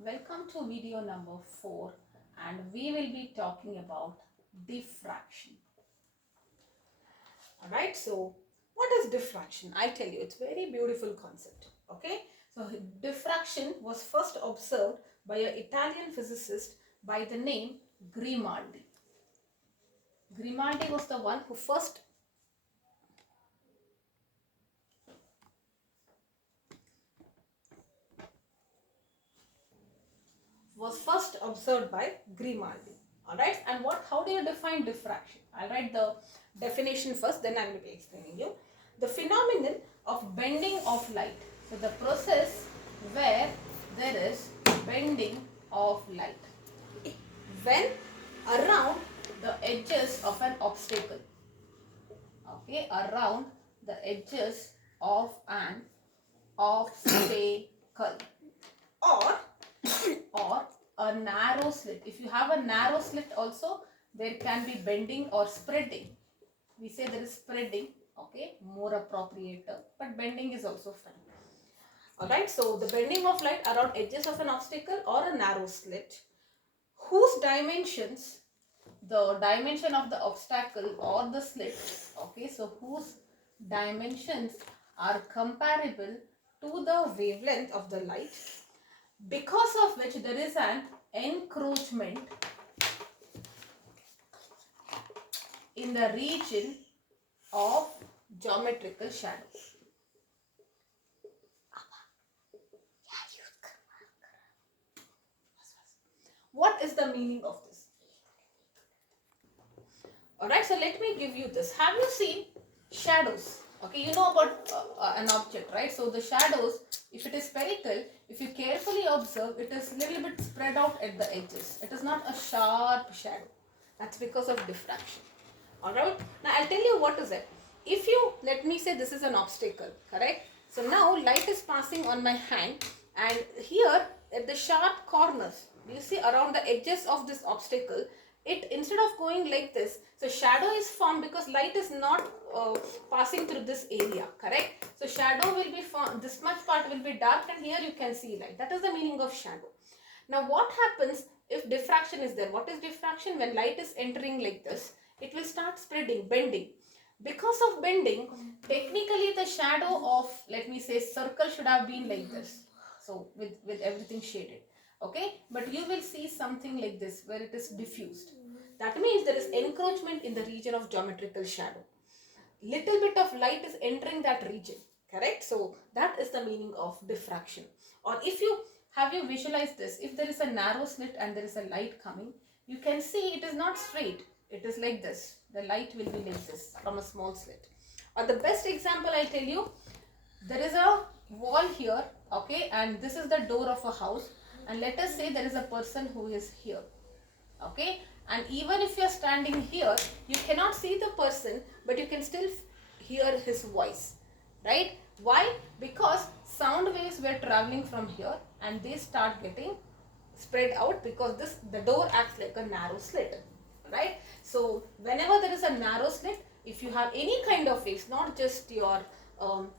Welcome to video number 4 and we will be talking about diffraction. Alright, so what is diffraction? I tell you, it's a very beautiful concept. Okay, so diffraction was first observed by an Italian physicist by the name Grimaldi. Grimaldi was the one who first observed by Grimaldi. Alright, and how do you define diffraction? I'll write the definition first, then I will be explaining you. The phenomenon of bending of light. So the process where there is bending of light when around the edges of an obstacle. Okay, around the edges of an obstacle or a narrow slit. If you have a narrow slit also, there can be bending or spreading. We say there is spreading, okay, more appropriate, but bending is also fine. Alright, so the bending of light around edges of an obstacle or a narrow slit, whose dimensions, the dimension of the obstacle or the slit, okay, so whose dimensions are comparable to the wavelength of the light, because of which there is an encroachment in the region of geometrical shadow. What is the meaning of this? Alright, so let me give you this. Have you seen shadows? Okay, you know about an object, right? So the shadows, if it is spherical, if you carefully observe, it is a little bit spread out at the edges. It is not a sharp shadow. That's because of diffraction. Alright, now I'll tell you what is it. If you, let me say this is an obstacle, correct? So now light is passing on my hand, and here at the sharp corners, you see around the edges of this obstacle, it, instead of going like this, so shadow is formed because light is not passing through this area, correct? So shadow will be formed, this much part will be dark, and here you can see light. That is the meaning of shadow. Now what happens if diffraction is there? What is diffraction? When light is entering like this, it will start spreading, bending. Because of bending, technically the shadow of, let me say, circle should have been like this. So with everything shaded. Okay, but you will see something like this where it is diffused. That means there is encroachment in the region of geometrical shadow. Little bit of light is entering that region, correct? So that is the meaning of diffraction. Or if you have you visualized this, if there is a narrow slit and there is a light coming, you can see it is not straight, it is like this. The light will be like this from a small slit. Or the best example I'll tell you, there is a wall here, okay, and this is the door of a house, and let us say there is a person who is here, okay, and even if you are standing here, you cannot see the person, but you can still hear his voice, right? Why? Because sound waves were traveling from here and they start getting spread out because the door acts like a narrow slit, right? So whenever there is a narrow slit, if you have any kind of waves, not just your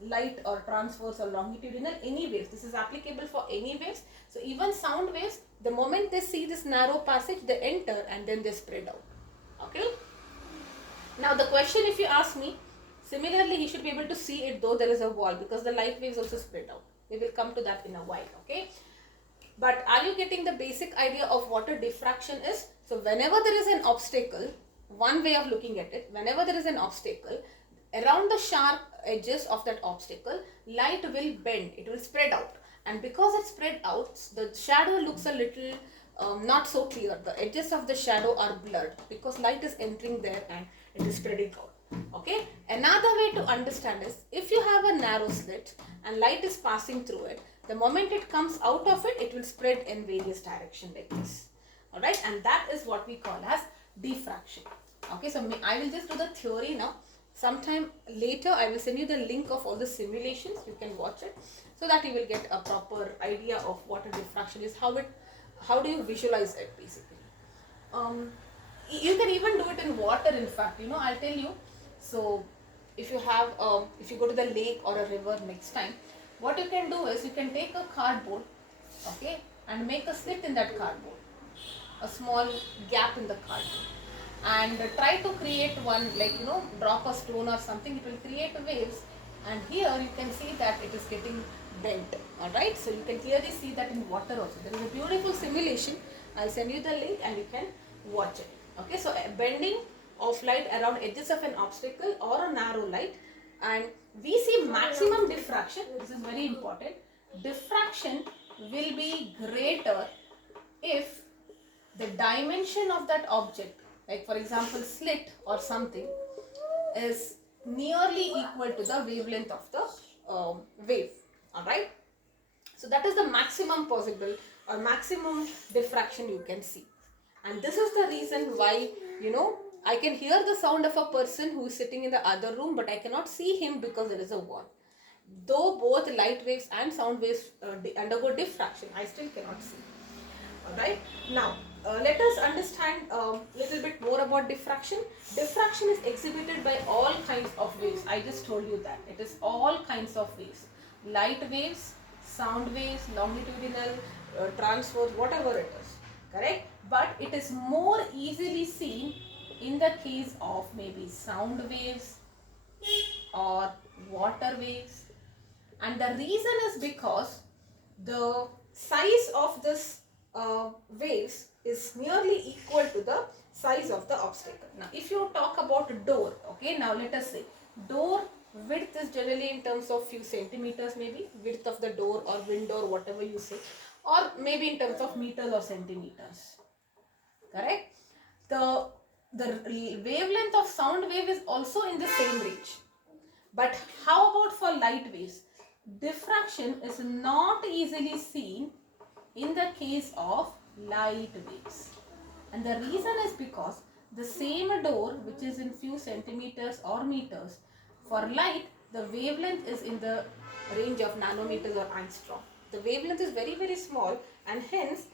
light or transverse or longitudinal, any waves, this is applicable for any waves. So even sound waves, the moment they see this narrow passage, they enter and then they spread out. Okay. Now the question, if you ask me, similarly he should be able to see it though there is a wall, because the light waves also spread out. We will come to that in a while. Okay. But are you getting the basic idea of what a diffraction is? So whenever there is an obstacle, one way of looking at it, whenever there is an obstacle, around the sharp edges of that obstacle, light will bend, it will spread out. And because it spread out, the shadow looks a little not so clear. The edges of the shadow are blurred because light is entering there and it is spreading out. Okay. Another way to understand is, if you have a narrow slit and light is passing through it, the moment it comes out of it, it will spread in various directions like this. Alright, and that is what we call as diffraction. Okay, so I will just do the theory now. Sometime later I will send you the link of all the simulations. You can watch it so that you will get a proper idea of what a diffraction is, how do you visualize it basically. You can even do it in water, in fact, I'll tell you. So if you have if you go to the lake or a river next time, what you can do is you can take a cardboard, okay, and make a slit in that cardboard, a small gap in the cardboard, and try to create one, like drop a stone or something, it will create waves, and here you can see that it is getting bent. All right, so you can clearly see that in water also. There is a beautiful simulation. I'll send you the link and you can watch it. Okay, so bending of light around edges of an obstacle or a narrow light, and we see maximum diffraction. This is very important. Diffraction will be greater if the dimension of that object, like for example slit or something, is nearly equal to the wavelength of the wave. All right, so that is the maximum possible or maximum diffraction you can see. And this is the reason why I can hear the sound of a person who is sitting in the other room, but I cannot see him because there is a wall. Though both light waves and sound waves undergo diffraction, I still cannot see. Alright, now let us understand a little bit more about diffraction. Diffraction is exhibited by all kinds of waves. I just told you that. It is all kinds of waves. Light waves, sound waves, longitudinal, transverse, whatever it is. Correct? But it is more easily seen in the case of maybe sound waves or water waves. And the reason is because the size of this waves is nearly equal to the size of the obstacle. Now if you talk about a door, okay, now let us say door width is generally in terms of few centimeters, maybe width of the door or window or whatever you say, or maybe in terms of meters or centimeters. Correct? The wavelength of sound wave is also in the same range. But how about for light waves? Diffraction is not easily seen in the case of light waves. And the reason is because the same door, which is in few centimeters or meters, for light, the wavelength is in the range of nanometers or angstrom. The wavelength is very, very small, and hence,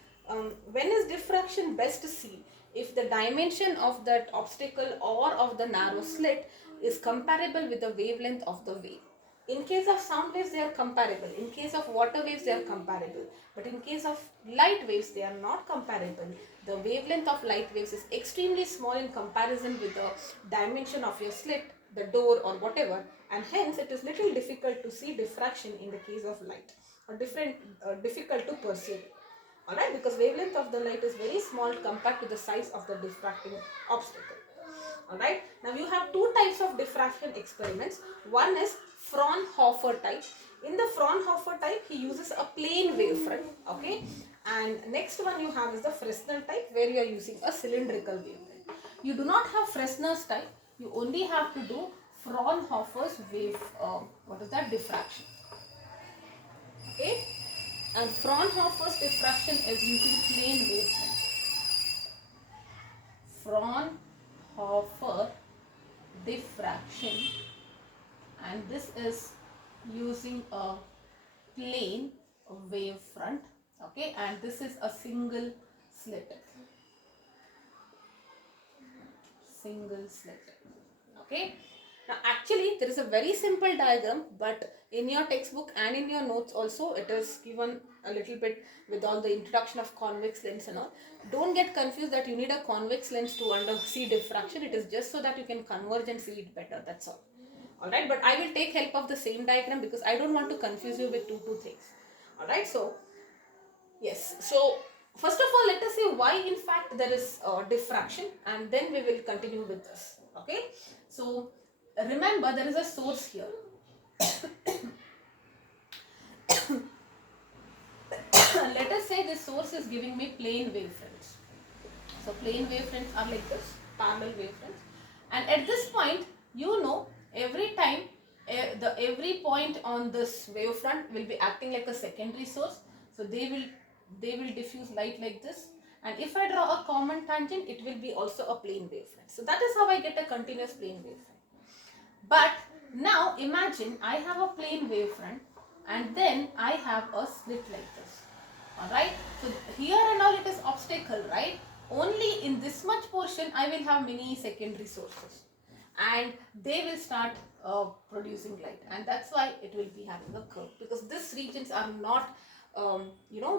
when is diffraction best seen? If the dimension of that obstacle or of the narrow slit is comparable with the wavelength of the wave. In case of sound waves, they are comparable. In case of water waves, they are comparable. But in case of light waves, they are not comparable. The wavelength of light waves is extremely small in comparison with the dimension of your slit, the door or whatever, and hence it is little difficult to see diffraction in the case of light, or difficult to perceive. Alright, because wavelength of the light is very small compared to the size of the diffracting obstacle. Alright, now you have two types of diffraction experiments. One is Fraunhofer type. In the Fraunhofer type, he uses a plane wavefront. Okay, and next one you have is the Fresnel type, where you are using a cylindrical wavefront. You do not have Fresnel's type. You only have to do Fraunhofer's wave. What is that? Diffraction. Okay. And Fraunhofer's diffraction is using plane wavefront. Fraunhofer diffraction, and this is using a plane wavefront. Okay, and this is a single slit. Okay. Now actually there is a very simple diagram, but in your textbook and in your notes also it is given a little bit with all the introduction of convex lens and all. Don't get confused that you need a convex lens to see diffraction. It is just so that you can converge and see it better, that's all. Alright, but I will take help of the same diagram because I don't want to confuse you with two things. Alright, so yes, so first of all let us see why in fact there is diffraction, and then we will continue with this. Okay, so remember there is a source here. Let us say this source is giving me plane wavefronts. So plane wavefronts are like this, parallel wavefronts, and at this point every time every point on this wavefront will be acting like a secondary source. So they will diffuse light like this, and if I draw a common tangent, it will be also a plane wavefront. So that is how I get a continuous plane wavefront. But now imagine I have a plane wavefront and then I have a slit like this. Alright, so here and all it is obstacle, right? Only in this much portion I will have many secondary sources, and they will start producing light, and that's why it will be having a curve, because these regions are not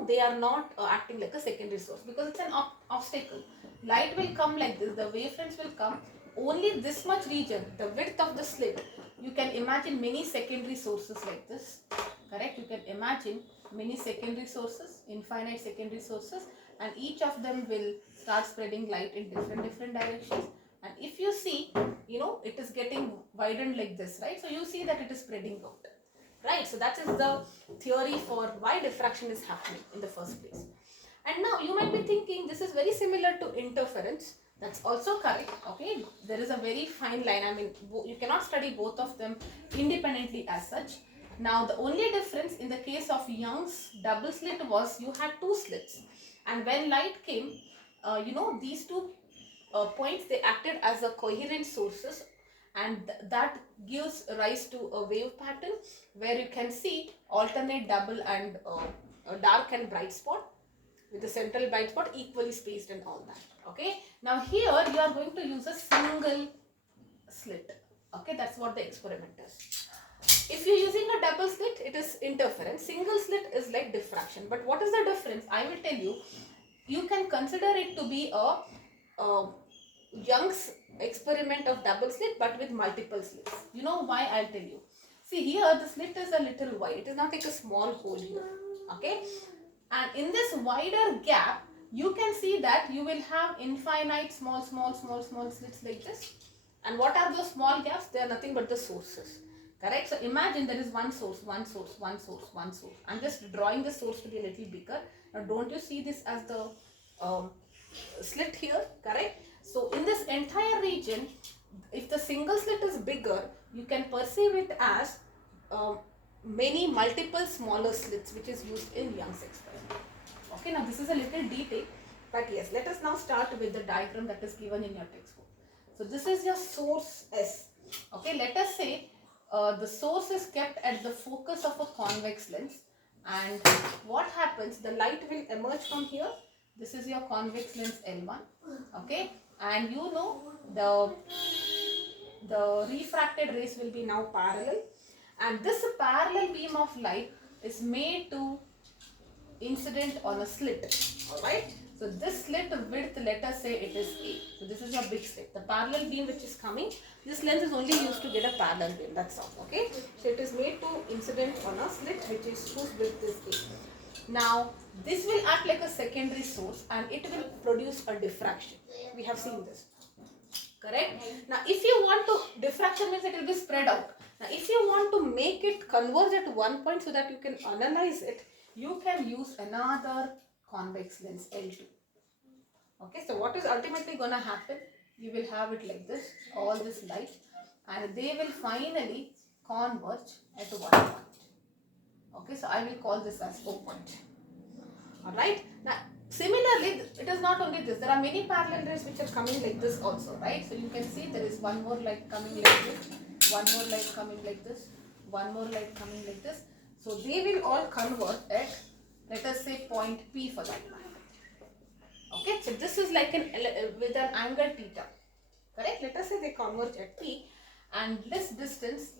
they are not acting like a secondary source because it's an obstacle. Light will come like this, the wavefronts will come only this much region, the width of the slit. You can imagine many secondary sources like this, correct? You can imagine many secondary sources, infinite secondary sources, and each of them will start spreading light in different directions. And if you see, it is getting widened like this, right? So you see that it is spreading out, right? So that is the theory for why diffraction is happening in the first place. And now you might be thinking this is very similar to interference. That's also correct, okay? There is a very fine line. I mean, you cannot study both of them independently as such. Now, the only difference in the case of Young's double slit was you had two slits. And when light came, these two points, they acted as a coherent sources, and that gives rise to a wave pattern where you can see alternate double and a dark and bright spot, with the central bright spot equally spaced and all that. Okay, now here you are going to use a single slit. Okay, that's what the experiment is. If you're using a double slit, it is interference. Single slit is like diffraction. But what is the difference? I will tell you. You can consider it to be a Young's experiment of double slit but with multiple slits. You know why? I'll tell you. See, here the slit is a little wide. It is not like a small hole here. Okay, and in this wider gap you can see that you will have infinite small slits like this. And what are those small gaps? They are nothing but the sources, correct? So imagine there is one source. I'm just drawing the source to be a little bigger. Now don't you see this as the slit here, correct? So in this entire region, if the single slit is bigger, you can perceive it as many multiple smaller slits, which is used in Young's experiment. Okay, now this is a little detail, but yes, let us now start with the diagram that is given in your textbook. So this is your source S. Okay, let us say the source is kept at the focus of a convex lens, and what happens, the light will emerge from here. This is your convex lens L1. Okay, and the refracted rays will be now parallel, and this parallel beam of light is made to incident on a slit. Alright, so this slit width, let us say it is A. So this is your big slit. The parallel beam which is coming, this lens is only used to get a parallel beam, that's all. Okay, so it is made to incident on a slit which is whose width is A. Now this will act like a secondary source and it will produce a diffraction. We have seen this, correct? Now if you want to, diffraction means it will be spread out. Now if you want to make it converge at one point so that you can analyze it, you can use another convex lens L2. Okay, so what is ultimately going to happen? You will have it like this, all this light, and they will finally converge at one point. Okay, so I will call this as O point. Alright, now similarly, it is not only this, there are many parallel rays which are coming like this also, right? So you can see there is one more light coming like this, one more light coming like this, one more light coming like this. So they will all converge at, let us say, point P for that matter. Okay, so this is like with an angle theta, correct? Let us say they converge at P, and this distance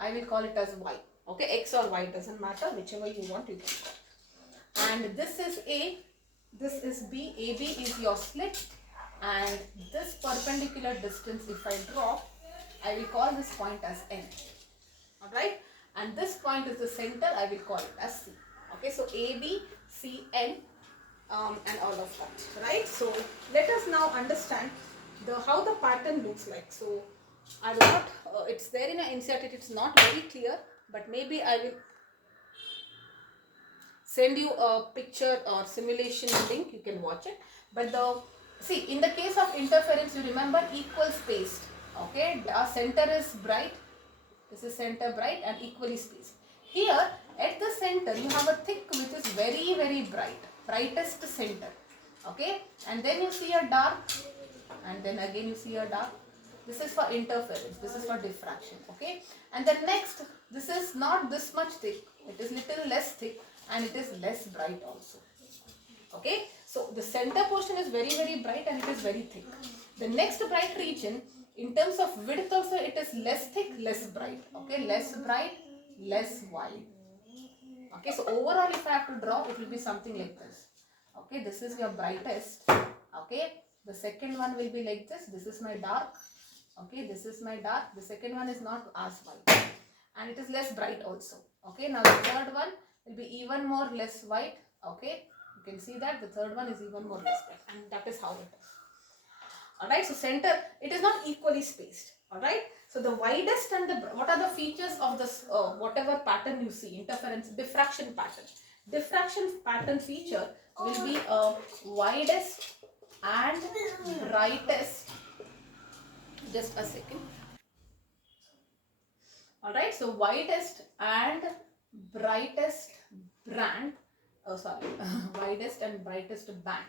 I will call it as Y. Okay, X or Y doesn't matter, whichever you want you can call. And this is A, this is B. AB is your slit, and this perpendicular distance, if I draw, I will call this point as N. Alright, and this point is the center, I will call it as C. Okay, so AB, C, N, and all of that, right? So let us now understand how the pattern looks like. So I will not, it's there in an NCERT, it's not very clear, but maybe I will send you a picture or simulation link, you can watch it. But see, in the case of interference, you remember equal spaced. Okay, our center is bright, this is center bright and equally spaced. Here at the center you have a thick which is very bright, brightest center. Okay, and then you see a dark, and then again you see a dark. This is for interference, this is for diffraction. Okay, and the next, this is not this much thick, it is little less thick and it is less bright also. Okay, so the center portion is very bright and it is very thick. The next bright region, in terms of width also, it is less thick, less bright. Okay, less bright, less wide. Okay, so overall if I have to draw, it will be something like this. Okay, this is your brightest. Okay, the second one will be like this. This is my dark. Okay, this is my dark. The second one is not as white, and it is less bright also. Okay, now the third one will be even more less white. Okay, you can see that the third one is even more less bright, and that is how it is. Alright, so center, it is not equally spaced. Alright, so the widest and the, what are the features of this, whatever pattern you see, interference, diffraction pattern. Diffraction pattern feature will be widest and brightest. Just a second. Alright, so widest and brightest brand, widest and brightest band.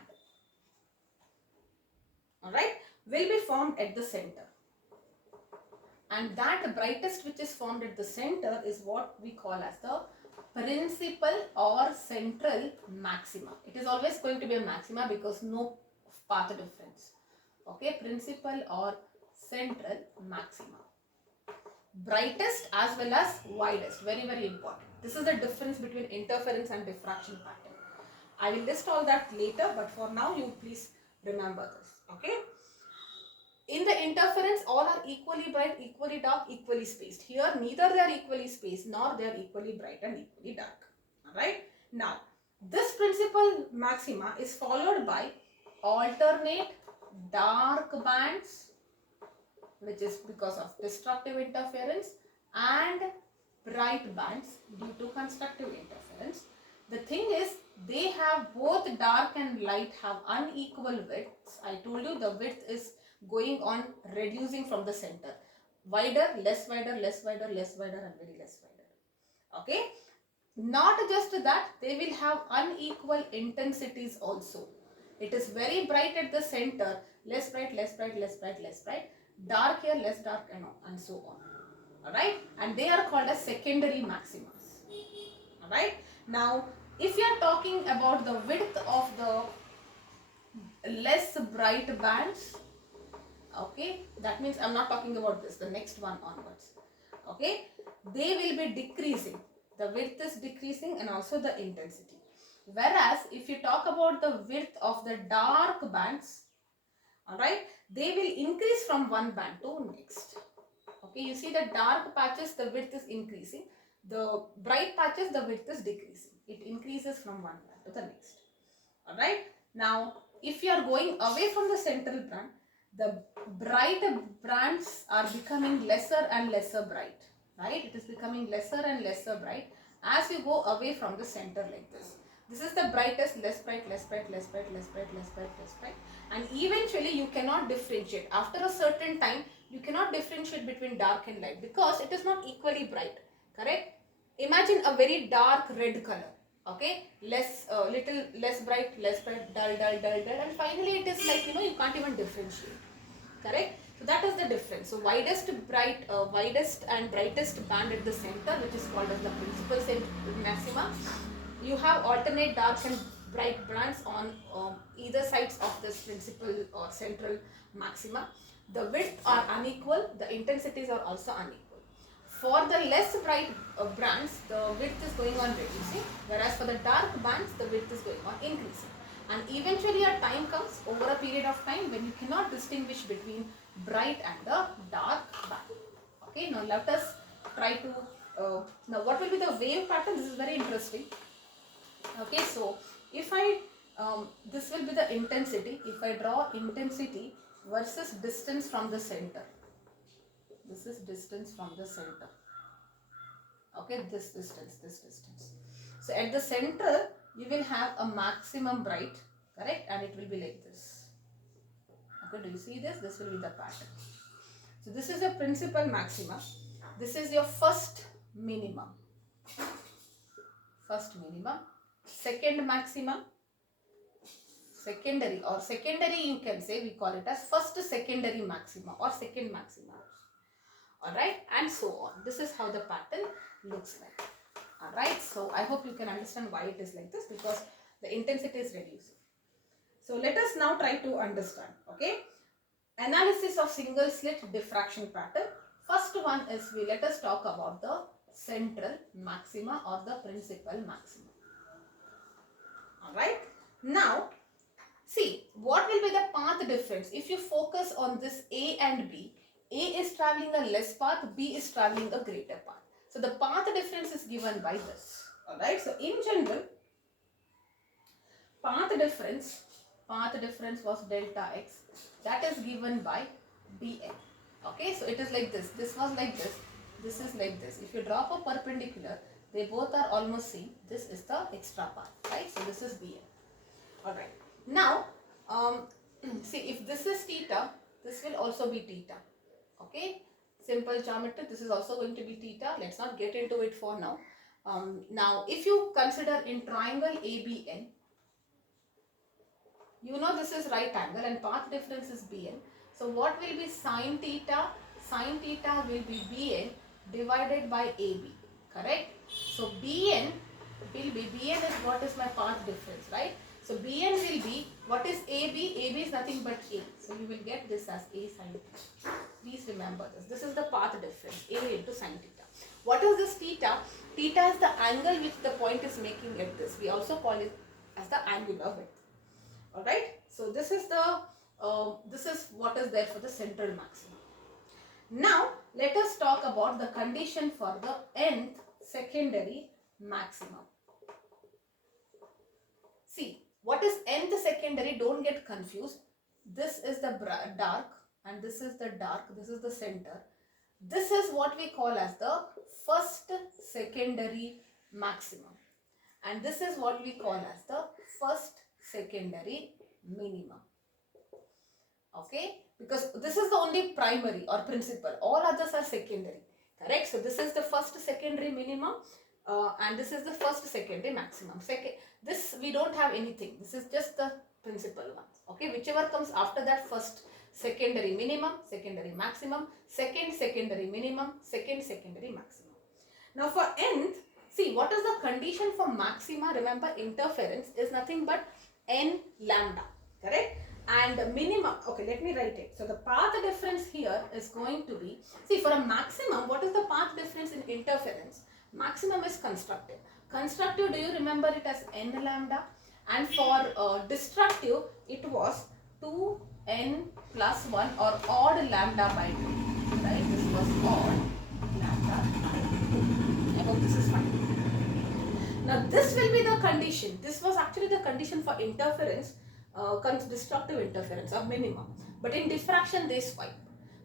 Alright, will be formed at the center. And that brightest which is formed at the center is what we call as the principal or central maxima. It is always going to be a maxima because no path difference. Okay, principal or central maxima. Brightest as well as widest, very very important. This is the difference between interference and diffraction pattern. I will list all that later, but for now you please remember this. Okay. In the interference, all are equally bright, equally dark, equally spaced. Here, neither they are equally spaced nor they are equally bright and equally dark. Alright. Now, this principal maxima is followed by alternate dark bands, which is because of destructive interference, and bright bands due to constructive interference. The thing is, they have both dark and light have unequal widths. I told you the width is going on reducing from the center. Wider, less wider, less wider, less wider, and very less wider. Okay. Not just that, they will have unequal intensities also. It is very bright at the center, less bright, less bright, less bright, less bright. Dark here, less dark, and so on. Alright, and they are called as secondary maximas. Alright, now if you are talking about the width of the less bright bands, okay, that means I'm not talking about this, the next one onwards. Okay, they will be decreasing. The width is decreasing and also the intensity. Whereas if you talk about the width of the dark bands, alright, they will increase from one band to next. Okay, you see the dark patches, the width is increasing. The bright patches, the width is decreasing. It increases from one band to the next. Alright, now if you are going away from the central band, the bright bands are becoming lesser and lesser bright. Right, it is becoming lesser and lesser bright as you go away from the center like this. This is the brightest, less bright, less bright, less bright, less bright, less bright, less bright. And eventually you cannot differentiate. After a certain time, you cannot differentiate between dark and light because it is not equally bright. Correct? Imagine a very dark red color. Okay? Little less bright, dull, dull, dull, dull. And finally it is like, you can't even differentiate. Correct? So that is the difference. So widest and brightest band at the center, which is called as the principal maxima. You have alternate dark and bright bands on either sides of this principal or central maxima. The width are unequal. The intensities are also unequal. For the less bright bands, the width is going on reducing, whereas for the dark bands, the width is going on increasing. And eventually a time comes over a period of time when you cannot distinguish between bright and the dark band. Okay, now let us try to, now what will be the wave pattern? This is very interesting. Okay, so if I, this will be the intensity. If I draw intensity versus distance from the center. This is distance from the center. Okay, this distance. So at the center, you will have a maximum bright, correct? And it will be like this. Okay, do you see this? This will be the pattern. So this is the principal maxima. This is your first minimum. Second maxima. Secondary you can say, we call it as first secondary maxima or second maxima. Alright, and so on. This is how the pattern looks like. Alright, so I hope you can understand why it is like this, because the intensity is reducing. So let us now try to understand. Okay, analysis of single slit diffraction pattern. First one is, let us talk about the central maxima or the principal maxima. Alright. Now, see, what will be the path difference? If you focus on this A and B, A is traveling a less path, B is traveling a greater path. So the path difference is given by this. Alright, so in general, path difference was delta x, that is given by Bn. Okay, so it is like this. This was like this is like this. If you drop a perpendicular, they both are almost same. This is the extra path, right? So this is Bn. Alright. Now, see, if this is theta, this will also be theta. Okay, simple geometry. This is also going to be theta. Let's not get into it for now. Now, if you consider in triangle ABN, you know this is right angle and path difference is Bn. So what will be sine theta? Sine theta will be Bn divided by AB. Correct? So Bn will be, Bn is what is my path difference, right? So Bn will be, what is AB? AB is nothing but A. So you will get this as A sin theta. Please remember this. This is the path difference, A into sin theta. What is this theta? Theta is the angle which the point is making at this. We also call it as the angular width. Alright. So this is what is there for the central maximum. Now let us talk about the condition for the nth secondary maximum. See, what is nth secondary? Don't get confused. This is the dark and this is the dark. This is the center. This is what we call as the first secondary maximum. And this is what we call as the first secondary minimum. Okay, because this is the only primary or principal. All others are secondary. Correct? So this is the first secondary minimum and this is the first secondary maximum. This we don't have anything. This is just the principal ones. Okay, whichever comes after that, first secondary minimum, secondary maximum, second secondary minimum, second secondary maximum. Now for nth, see, what is the condition for maxima? Remember, interference is nothing but n lambda, correct? And minimum, okay, let me write it. So the path difference here is going to be, see, for a maximum, what is the path difference in interference? Maximum is constructive. Constructive, do you remember it as n lambda? And for destructive, it was 2n plus 1 or odd lambda by 2, right? This was odd lambda by 2. I hope this is fine. Now this will be the condition. This was actually the condition for interference, destructive interference or minimum. But in diffraction they swipe.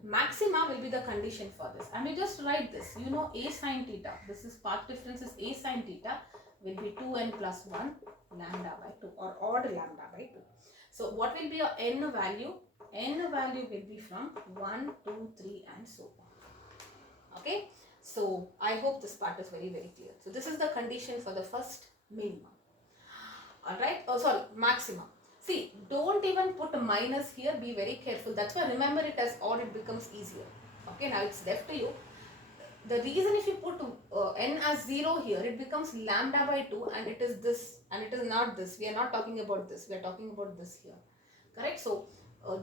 Maxima will be the condition for this. I may just write this. You know A sin theta. This is path difference is A sin theta will be 2n plus 1 lambda by 2 or odd lambda by 2. So what will be your n value? N value will be from 1, 2, 3 and so on. Okay. So I hope this part is very, very clear. So this is the condition for the first minimum. Alright. Oh sorry, maximum. See, don't even put a minus here. Be very careful. That's why remember it as odd, it becomes easier. Okay, now it's left to you. The reason if you put n as 0 here, it becomes lambda by 2 and it is this and it is not this. We are not talking about this. We are talking about this here. Correct? So,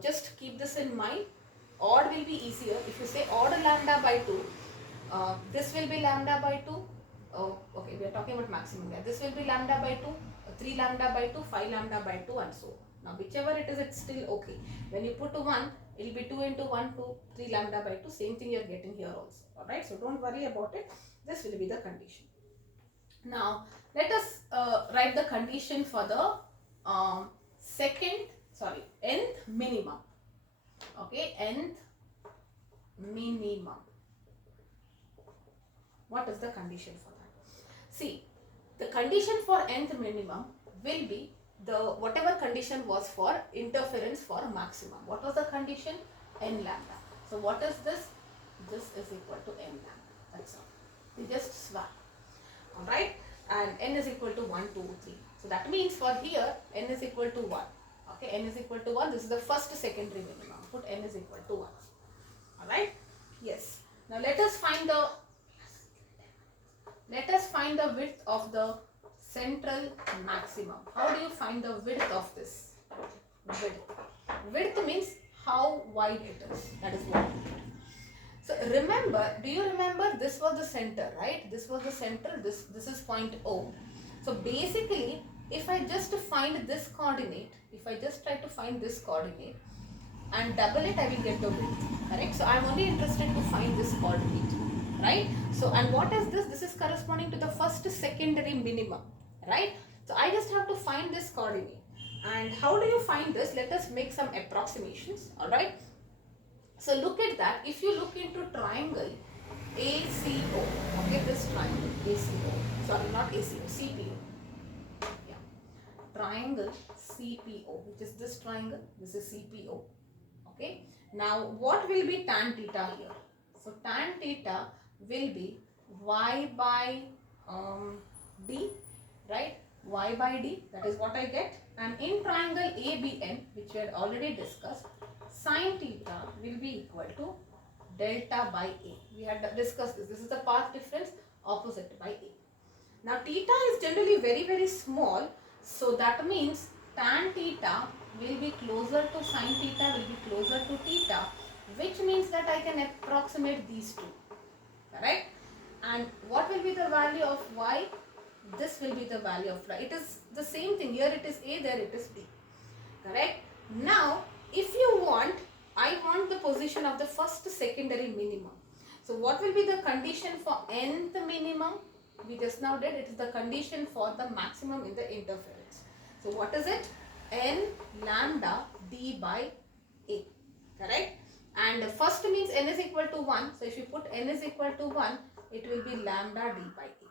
just keep this in mind. Odd will be easier. If you say odd lambda by 2, this will be lambda by 2. Okay, we are talking about maximum here. This will be lambda by 2, 3 lambda by 2, 5 lambda by 2 and so on. Now, whichever it is, it's still okay. When you put 1, it will be 2 into 1, 2, 3 lambda by 2. Same thing you are getting here also. Alright, so don't worry about it. This will be the condition. Now, let us write the condition for the nth minimum. Okay, nth minimum. What is the condition for that? See, the condition for nth minimum will be the whatever condition was for interference for maximum. What was the condition? N lambda. So what is this? This is equal to n lambda. That's all. We just swap. Alright? And n is equal to 1, 2, 3. So that means for here n is equal to 1. Okay, n is equal to 1. This is the first secondary minimum. Put n is equal to 1. Alright? Yes. Now let us find the width of the central maximum. How do you find the width of this? Width. Width means how wide it is. That is what. So remember, do you remember this was the center, right? This was the center, this is point O. So basically, if I just find this coordinate, if I just try to find this coordinate and double it, I will get the width, correct? So I'm only interested to find this coordinate, right? So, and what is this? This is corresponding to the first secondary minimum, right? So I just have to find this coordinate. And how do you find this? Let us make some approximations, alright? So look at that. If you look into triangle ACO, okay, this triangle ACO, sorry, not ACO, CPO, yeah, triangle CPO, which is this triangle, this is CPO, okay. Now what will be tan theta here? So tan theta will be y by d, right? Y by d, that is what I get. And in triangle ABN, which we had already discussed, sin theta will be equal to delta by A. We had discussed this. This is the path difference opposite by A. Now theta is generally very, very small. So that means tan theta will be closer to sin theta, will be closer to theta, which means that I can approximate these two. Correct? And what will be the value of y? This will be the value of y. It is the same thing. Here it is A, there it is B. Correct? Now, if you want, I want the position of the first secondary minimum. So what will be the condition for nth minimum? We just now did. It is the condition for the maximum in the interference. So what is it? N lambda d by A. Correct? And first means n is equal to 1. So if you put n is equal to 1, it will be lambda d by A.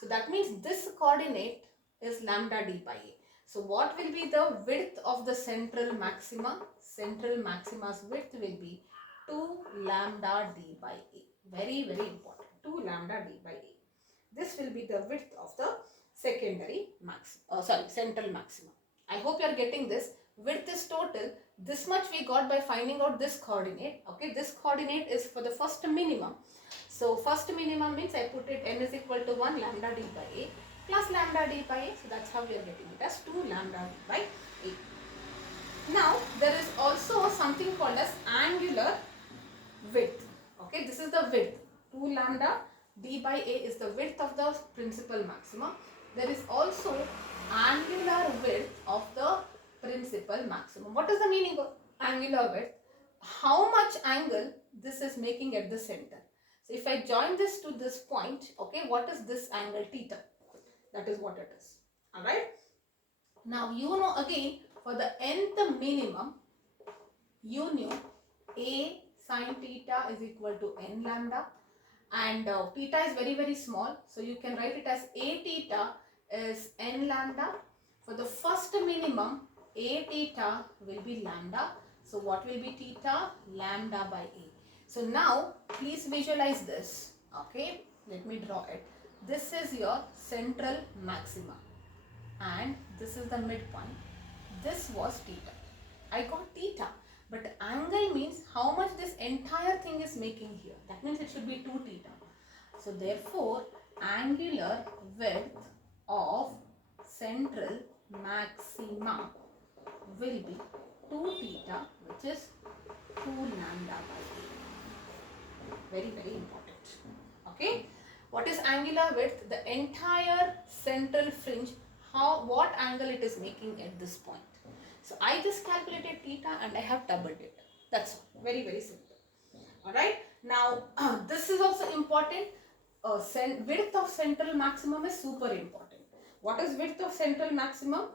So that means this coordinate is lambda d by A. So what will be the width of the central maxima? Central maxima's width will be 2 lambda d by A. Very, very important. 2 lambda d by A. This will be the width of the secondary maxima. Central maxima. I hope you are getting this. Width is total. This much we got by finding out this coordinate. Okay, this coordinate is for the first minimum. So first minimum means I put it n is equal to 1 lambda d by A plus lambda d by A. So that's how we are getting it as 2 lambda d by A. Now there is also something called as angular width. Okay, this is the width. 2 lambda d by A is the width of the principal maxima. There is also angular width of the principal maximum. What is the meaning of angular width? How much angle this is making at the center. So if I join this to this point, okay, what is this angle theta? That is what it is. Alright. Now you know again for the nth minimum, you knew A sin theta is equal to n lambda, and theta is very, very small. So you can write it as A theta is n lambda. For the first minimum, A theta will be lambda. So what will be theta? Lambda by A. So now please visualize this. Okay, let me draw it. This is your central maxima and this is the midpoint. This was theta. I got theta, but angle means how much this entire thing is making here. That means it should be 2 theta. So therefore angular width of central maxima will be 2 theta, which is 2 lambda by A. Very, very important. Okay. What is angular width? The entire central fringe, what angle it is making at this point. So I just calculated theta and I have doubled it. That's all. Very, very simple. Alright. Now this is also important. Width of central maximum is super important. What is width of central maximum?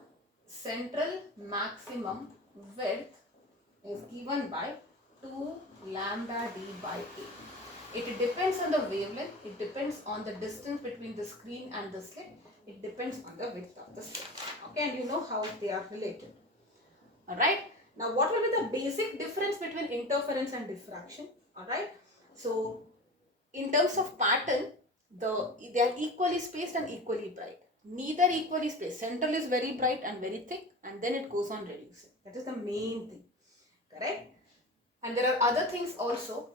Central maximum width is given by 2 lambda d by A. It depends on the wavelength, it depends on the distance between the screen and the slit, it depends on the width of the slit. Okay, and you know how they are related. Alright, now what will be the basic difference between interference and diffraction? Alright, so in terms of pattern, they are equally spaced and equally bright. Neither equally spaced. Central is very bright and very thick, and then it goes on reducing. That is the main thing. Correct? And there are other things also,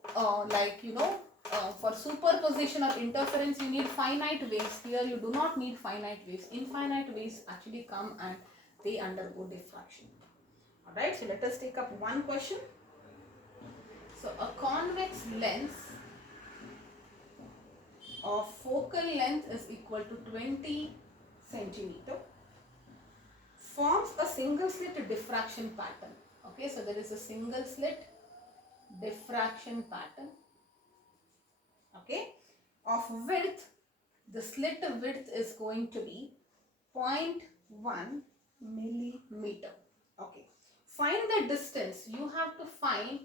like for superposition or interference, you need finite waves. Here you do not need finite waves. Infinite waves actually come and they undergo diffraction. Alright, so let us take up one question. So a convex lens of focal length is equal to 20 centimeter forms a single slit diffraction pattern. Okay, so there is a single slit diffraction pattern, okay, of width. The slit width is going to be 0.1 millimeter. Okay, find the distance. You have to find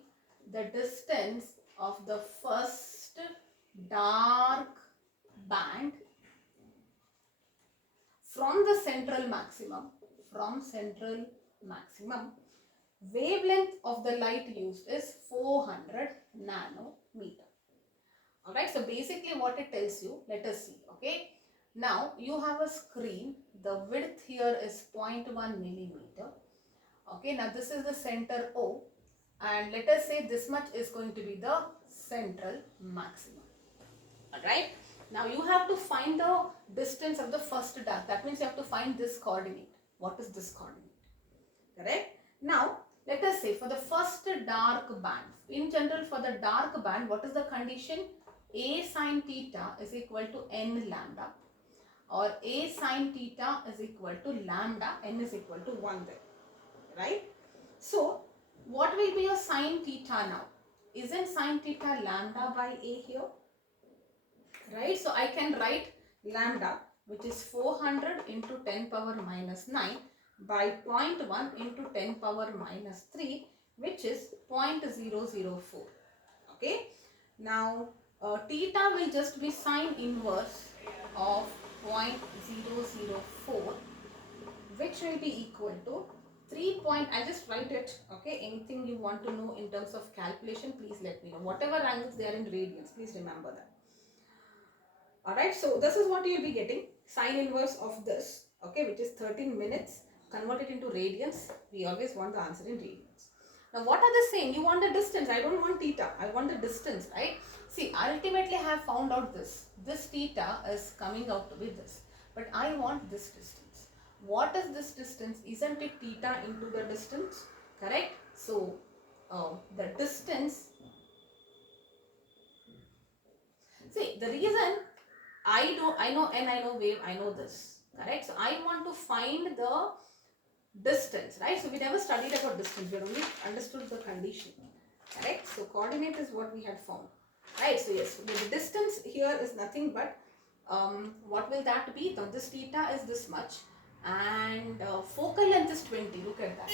the distance of the first dark band from the central maximum. Wavelength of the light used is 400 nanometer. Alright, so basically what it tells you, let us see. Okay, now you have a screen. The width here is 0.1 millimeter. Okay, now this is the center O, and let us say this much is going to be the central maximum. Alright, now you have to find the distance of the first dark. That means you have to find this coordinate. What is this coordinate? Correct? Now let us say for the first dark band, in general for the dark band, what is the condition? A sine theta is equal to n lambda, or A sine theta is equal to lambda, n is equal to 1 there, right? So what will be your sine theta now? Isn't sine theta lambda by A here? Right? So I can write lambda, which is 400 into 10 power minus 9 by 0.1 into 10 power minus 3, which is 0.004. Okay. Now theta will just be sine inverse of 0.004, which will be equal to 3. I'll just write it. Okay. Anything you want to know in terms of calculation, please let me know. Whatever angles they are in radians, please remember that. Alright, so this is what you will be getting, sine inverse of this, okay, which is 13 minutes. Convert it into radians. We always want the answer in radians. Now what are they saying? You want the distance. I don't want theta. I want the distance, right? See, ultimately I have found out this. This theta is coming out to be this. But I want this distance. What is this distance? Isn't it theta into the distance? Correct? So the distance. See, the reason I know n, I know wave, I know this, correct? So I want to find the distance, right? So we never studied about distance, we only understood the condition, correct? So coordinate is what we had found, right? So yes, the distance here is nothing but, what will that be? Now this theta is this much, and focal length is 20, look at that.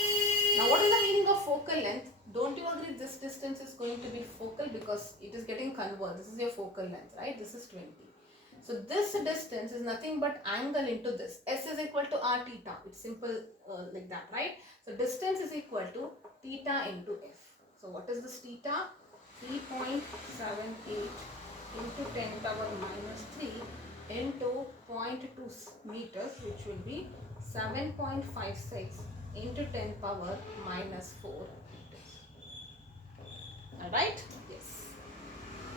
Now what is the meaning of focal length? Don't you agree this distance is going to be focal because it is getting converged. This is your focal length, right? This is 20. So this distance is nothing but angle into this. S is equal to r theta. It's simple like that, right? So distance is equal to theta into f. So what is this theta? 3.78 into 10 power minus 3 into 0.2 meters, which will be 7.56 into 10 power minus 4 meters. Alright? Yes.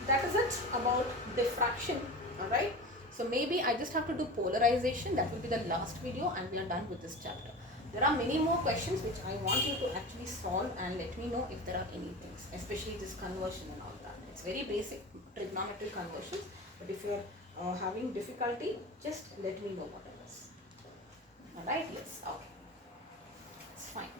That is it about diffraction. Alright, so maybe I just have to do polarization. That will be the last video and we are done with this chapter. There are many more questions which I want you to actually solve, and let me know if there are any things, especially this conversion and all that. It's very basic trigonometric conversions, but if you are having difficulty, just let me know what it is. Alright, yes, okay, it's fine.